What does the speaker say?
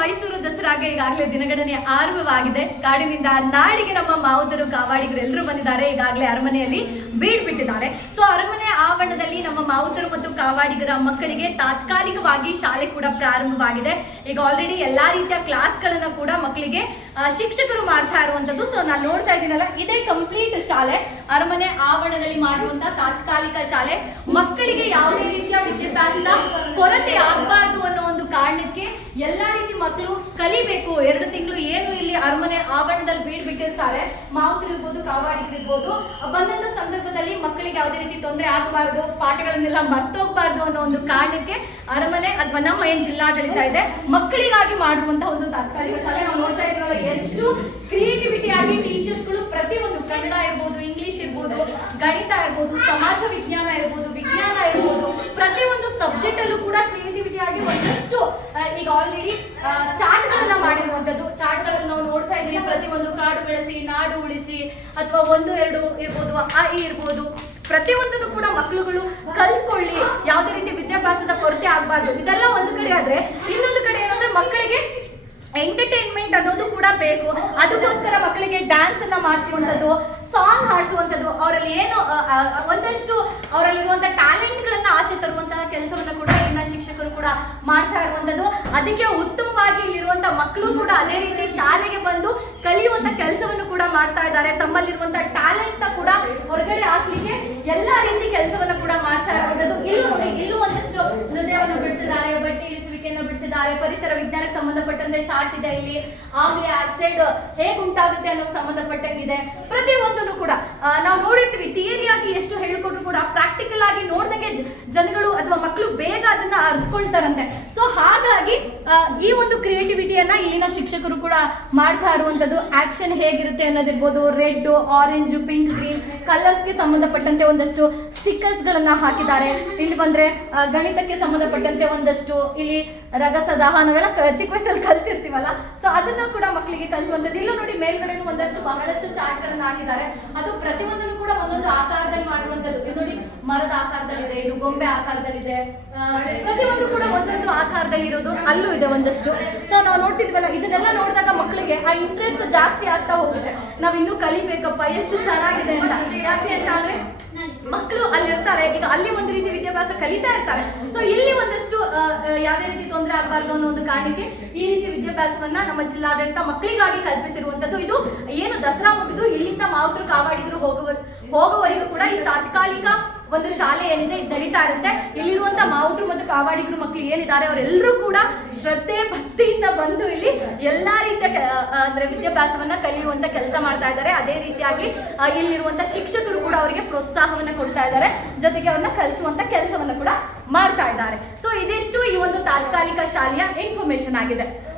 ಮೈಸೂರು ದಸರಾಗೆ ಈಗಾಗಲೇ ದಿನಗಣನೆ ಆರಂಭವಾಗಿದೆ. ಕಾಡಿನಿಂದ ನಾಡಿಗೆ ನಮ್ಮ ಮಾವುತರು ಕಾವಾಡಿಗರು ಎಲ್ಲರೂ ಬಂದಿದ್ದಾರೆ. ಈಗಾಗಲೇ ಅರಮನೆಯಲ್ಲಿ ಬೀಡ್ ಬಿಟ್ಟಿದ್ದಾರೆ. ಸೊ ಅರಮನೆ ಆವರಣದಲ್ಲಿ ನಮ್ಮ ಮಾವುತರು ಮತ್ತು ಕಾವಾಡಿಗರ ಮಕ್ಕಳಿಗೆ ತಾತ್ಕಾಲಿಕವಾಗಿ ಶಾಲೆ ಕೂಡ ಪ್ರಾರಂಭವಾಗಿದೆ. ಈಗ ಆಲ್ರೆಡಿ ಎಲ್ಲಾ ರೀತಿಯ ಕ್ಲಾಸ್ಗಳನ್ನ ಕೂಡ ಮಕ್ಕಳಿಗೆ ಶಿಕ್ಷಕರು ಮಾಡ್ತಾ ಇರುವಂತದ್ದು. ಸೊ ನಾನು ನೋಡ್ತಾ ಇದ್ದೀನಲ್ಲ, ಇದೇ ಕಂಪ್ಲೀಟ್ ಶಾಲೆ, ಅರಮನೆ ಆವರಣದಲ್ಲಿ ಮಾಡುವಂತಹ ತಾತ್ಕಾಲಿಕ ಶಾಲೆ. ಮಕ್ಕಳಿಗೆ ಯಾವುದೇ ರೀತಿಯ ವಿದ್ಯಾಭ್ಯಾಸದ ಕೊರತೆ ಆಗಬಾರ್ದು ಅನ್ನೋ ಒಂದು ಕಾರಣಕ್ಕೆ ಎಲ್ಲಾ ರೀತಿ ಮಕ್ಕಳು ಕಲಿಬೇಕು. 2 ತಿಂಗಳು ಏನು ಇಲ್ಲಿ ಅರಮನೆ ಆವರಣದಲ್ಲಿ ಬೀಡ್ ಬಿಟ್ಟಿರ್ತಾರೆ, ಮಾವುತರು ಇರ್ಬೋದು, ಕಾವಾಡಿಗರು ಇರ್ಬೋದು, ಬಂದಂತ ಸಂದರ್ಭದಲ್ಲಿ ಮಕ್ಕಳಿಗೆ ಯಾವುದೇ ರೀತಿ ತೊಂದರೆ ಆಗಬಾರ್ದು, ಪಾಠಗಳನ್ನೆಲ್ಲ ಮರ್ತೋಗ್ಬಾರ್ದು ಅನ್ನೋ ಒಂದು ಕಾರಣಕ್ಕೆ ಅರಮನೆ ಅಥವಾ ನಮ್ಮ ಏನ್ ಜಿಲ್ಲಾಡಳಿತ ಇದೆ ಮಕ್ಕಳಿಗಾಗಿ ಮಾಡಿರುವಂತಹ ಒಂದು ತಾತ್ಕಾಲಿಕ ಶಾಲೆ. ನಾವು ನೋಡ್ತಾ ಇದ್ರಲ್ಲ, ಎಷ್ಟು ಕ್ರಿಯೇಟಿವಿಟಿ ಆಗಿ ಟೀಚರ್ಸ್ಗಳು ಪ್ರತಿಯೊಂದು, ಕನ್ನಡ ಇರ್ಬೋದು, ಇಂಗ್ಲಿಷ್ ಇರ್ಬೋದು, ಗಣಿತ ಇರ್ಬೋದು, ಸಮಾಜ ವಿಜ್ಞಾನ ಇರ್ಬೋದು, ವಿಜ್ಞಾನ ಇರ್ಬೋದು, ಪ್ರತಿಯೊಂದು ಸಬ್ಜೆಕ್ಟ್ ಅಲ್ಲೂ ಕೂಡ ಕ್ರಿಯೇಟಿವಿಟಿ ಆಗಿ ಒಂದಷ್ಟು ಈಗ ಆಲ್ರೆಡಿ ಚಾರ್ಟ್ಗಳನ್ನ ಮಾಡಿರುವಂತದ್ದು. ಚಾರ್ಟ್ಗಳಲ್ಲಿ ನಾವು ನೋಡ್ತಾ ಇದ್ದೀವಿ, ಪ್ರತಿಯೊಂದು ಕಾಡು ಬೆಳೆಸಿ ನಾಡು ಉಳಿಸಿ ಅಥವಾ 1, 2 ಇರ್ಬೋದು, ಆ ಇರ್ಬೋದು, ಪ್ರತಿಯೊಂದನ್ನು ಕೂಡ ಮಕ್ಕಳುಗಳು ಕಲ್ತ್ಕೊಳ್ಳಿ, ಯಾವುದೇ ರೀತಿ ವಿದ್ಯಾಭ್ಯಾಸದ ಕೊರತೆ ಆಗಬಾರ್ದು. ಇದೆಲ್ಲ ಒಂದು ಕಡೆ ಆದ್ರೆ, ಇನ್ನೊಂದು ಕಡೆ ಏನಂದ್ರೆ ಮಕ್ಕಳಿಗೆ ಎಂಟರ್ಟೈನ್ಮೆಂಟ್ ಅನ್ನೋದು ಕೂಡ ಬೇಕು. ಅದಕ್ಕೋಸ್ಕರ ಮಕ್ಕಳಿಗೆ ಡ್ಯಾನ್ಸ್ ಅನ್ನ ಮಾಡಿಸುವಂಥದ್ದು, ಸಾಂಗ್ ಹಾಡಿಸುವಂಥದ್ದು, ಅವರಲ್ಲಿ ಏನು ಒಂದಷ್ಟು ಅವರಲ್ಲಿರುವಂಥ ಟ್ಯಾಲೆಂಟ್ಗಳನ್ನ ಆಚೆ ತರುವಂತಹ ಕೆಲಸವನ್ನ ಕೂಡ ಇಲ್ಲಿನ ಶಿಕ್ಷಕರು ಕೂಡ ಮಾಡ್ತಾ ಇರುವಂಥದ್ದು. ಅದಕ್ಕೆ ಉತ್ತಮವಾಗಿ ಇಲ್ಲಿರುವಂಥ ಮಕ್ಕಳು ಕೂಡ ಅದೇ ರೀತಿ ಶಾಲೆಗೆ ಬಂದು ಕಲಿಯುವಂಥ ಕೆಲಸವನ್ನು ಕೂಡ ಮಾಡ್ತಾ ಇದ್ದಾರೆ. ತಮ್ಮಲ್ಲಿರುವಂಥ ಟ್ಯಾಲೆಂಟ್ನ ಕೂಡ ಹೊರಗಡೆ ಹಾಕ್ಲಿಕ್ಕೆ ಎಲ್ಲ ರೀತಿ ಕೆಲಸವನ್ನ ಕೂಡ ಮಾಡ್ತಾ ಇರುವಂಥದ್ದು. ಇಲ್ಲೂ ನೋಡಿ, ಇಲ್ಲೂ ಒಂದಷ್ಟು ಹೃದಯವನ್ನು ಬಿಡಿಸಿದ್ದಾರೆ, ಬಟ್ಟೆ ಇಳಿಸುವಿಕೆಯನ್ನು ಬಿಡಿಸಿದ್ದಾರೆ, ಪರಿಸರ ವಿಜ್ಞಾನಕ್ಕೆ ಸಂಬಂಧಪಟ್ಟಂತೆ ಚಾರ್ಟ್ ಇದೆ ಇಲ್ಲಿ, ಆಮೇಲೆ ಆಕ್ಸೈಡ್ ಹೇಗೆ ಉಂಟಾಗುತ್ತೆ ಅನ್ನೋಕೆ ಸಂಬಂಧಪಟ್ಟಂಗಿದೆ. ಪ್ರತಿಯೊಂದನ್ನು ಕೂಡ ನಾವು ನೋಡಿರ್ತೀವಿ, ಥಿಯರಿಯಾಗಿ ಎಷ್ಟು ಹೇಳ್ಕೊಟ್ರು ಕೂಡ ಪ್ರಾಕ್ಟಿಕಲ್ ಆಗಿ ನೋಡ್ದಂಗೆ ಜನಗಳು ಅಥವಾ ಮಕ್ಕಳು ಬೇಗ ಅದನ್ನ ಅರ್ಥಕೊಳ್ತಾರಂತೆ. ಸೊ ಹಾಗಾಗಿ ಈ ಒಂದು ಕ್ರಿಯೇಟಿವಿಟಿಯನ್ನ ಇಲ್ಲಿನ ಶಿಕ್ಷಕರು ಕೂಡ ಮಾಡ್ತಾ ಇರುವಂತದ್ದು. ಆಕ್ಷನ್ ಹೇಗಿರುತ್ತೆ ಅನ್ನೋದಿರ್ಬೋದು, ರೆಡ್, ಆರೆಂಜ್, ಪಿಂಕ್, ಗ್ರೀನ್ ಕಲರ್ಸ್ಗೆ ಸಂಬಂಧಪಟ್ಟಂತೆ ಒಂದಷ್ಟು ಸ್ಟಿಕ್ಕರ್ಸ್ ಗಳನ್ನ ಹಾಕಿದ್ದಾರೆ. ಇಲ್ಲಿ ಬಂದ್ರೆ ಗಣಿತಕ್ಕೆ ಸಂಬಂಧಪಟ್ಟಂತೆ ಒಂದಷ್ಟು, ಇಲ್ಲಿ ರಗಸದಾಹ ನಾವೆಲ್ಲ ಚಿಕ್ಕ ವಯಸ್ಸಲ್ಲಿ ಕಲ್ತಿರ್ತೀವಲ್ಲ, ಸೊ ಅದನ್ನು ಕೂಡ ಮಕ್ಕಳಿಗೆ ಕಲಿಸುವಂಥದ್ದು. ಇಲ್ಲೂ ನೋಡಿ, ಮೇಲ್ಗಡೆ ಒಂದಷ್ಟು ಬಹಳಷ್ಟು ಚಾರ್ಟ್ ಗಳನ್ನ ಹಾಕಿದ್ದಾರೆ. ಅದು ಪ್ರತಿಯೊಂದನ್ನು ಕೂಡ ಒಂದೊಂದು ಆಕಾರದಲ್ಲಿ ಮಾಡಿರುವಂತದ್ದು. ಇದು ನೋಡಿ, ಮರದ ಆಕಾರದಲ್ಲಿದೆ, ಇದು ಗೊಂಬೆ ಆಕಾರದಲ್ಲಿದೆ, ಪ್ರತಿಯೊಂದು ಕೂಡ ಒಂದೊಂದು ಆಕಾರದಲ್ಲಿ ಇರೋದು ಅಲ್ಲೂ ಇದೆ ಒಂದಷ್ಟು. ಸೊ ನಾವು ನೋಡ್ತಿದ್ವಲ್ಲ, ಇದನ್ನೆಲ್ಲ ನೋಡಿದಾಗ ಮಕ್ಕಳಿಗೆ ಆ ಇಂಟ್ರೆಸ್ಟ್ ಜಾಸ್ತಿ ಆಗ್ತಾ ಹೋಗುತ್ತೆ. ನಾವ್ ಇನ್ನೂ ಕಲಿಬೇಕಪ್ಪ, ಎಷ್ಟು ಚೆನ್ನಾಗಿದೆ ಅಂತ. ಯಾಕೆ ಅಂತ ಅಂದ್ರೆ ಮಕ್ಕಳು ಅಲ್ಲಿರ್ತಾರೆ, ಈಗ ಅಲ್ಲಿ ಒಂದು ರೀತಿ ವಿದ್ಯಾಭ್ಯಾಸ ಕಲಿತಾ ಇರ್ತಾರೆ. ಸೊ ಇಲ್ಲಿ ಒಂದಷ್ಟು ಯಾವುದೇ ರೀತಿ ತೊಂದರೆ ಆಗಬಾರ್ದು ಅನ್ನೋ ಒಂದು ಕಾರಣಕ್ಕೆ ಈ ರೀತಿ ವಿದ್ಯಾಭ್ಯಾಸವನ್ನ ನಮ್ಮ ಜಿಲ್ಲಾಡಳಿತ ಮಕ್ಕಳಿಗಾಗಿ ಕಲ್ಪಿಸಿರುವಂತದ್ದು. ಇದು ಏನು ದಸರಾ ಮುಗಿದು ಇಲ್ಲಿಂದ ಮಾವುತರು ಕಾವಾಡಿಗರು ಹೋಗುವವರೆಗೂ ಕೂಡ ಈ ತಾತ್ಕಾಲಿಕ ಒಂದು ಶಾಲೆ ಏನಿದೆ ಇದು ನಡೀತಾ ಇರುತ್ತೆ. ಇಲ್ಲಿರುವಂತ ಮಾವುತರು ಮತ್ತು ಕಾವಾಡಿಗರು ಮಕ್ಕಳು ಏನಿದ್ದಾರೆ ಅವರೆಲ್ಲರೂ ಕೂಡ ಶ್ರದ್ಧೆ ಭಕ್ತಿಯಿಂದ ಬಂದು ಇಲ್ಲಿ ಎಲ್ಲಾ ರೀತಿಯ ಅಂದ್ರೆ ವಿದ್ಯಾಭ್ಯಾಸವನ್ನ ಕಲಿಯುವಂತ ಕೆಲಸ ಮಾಡ್ತಾ ಇದ್ದಾರೆ. ಅದೇ ರೀತಿಯಾಗಿ ಇಲ್ಲಿರುವಂತ ಶಿಕ್ಷಕರು ಕೂಡ ಅವರಿಗೆ ಪ್ರೋತ್ಸಾಹವನ್ನ ಕೊಡ್ತಾ ಇದ್ದಾರೆ, ಜೊತೆಗೆ ಅವ್ರನ್ನ ಕಲಿಸುವಂತ ಕೆಲಸವನ್ನ ಕೂಡ ಮಾಡ್ತಾ ಇದ್ದಾರೆ. ಸೊ ಇದಿಷ್ಟು ಈ ಒಂದು ತಾತ್ಕಾಲಿಕ ಶಾಲೆಯ ಇನ್ಫಾರ್ಮೇಶನ್ ಆಗಿದೆ.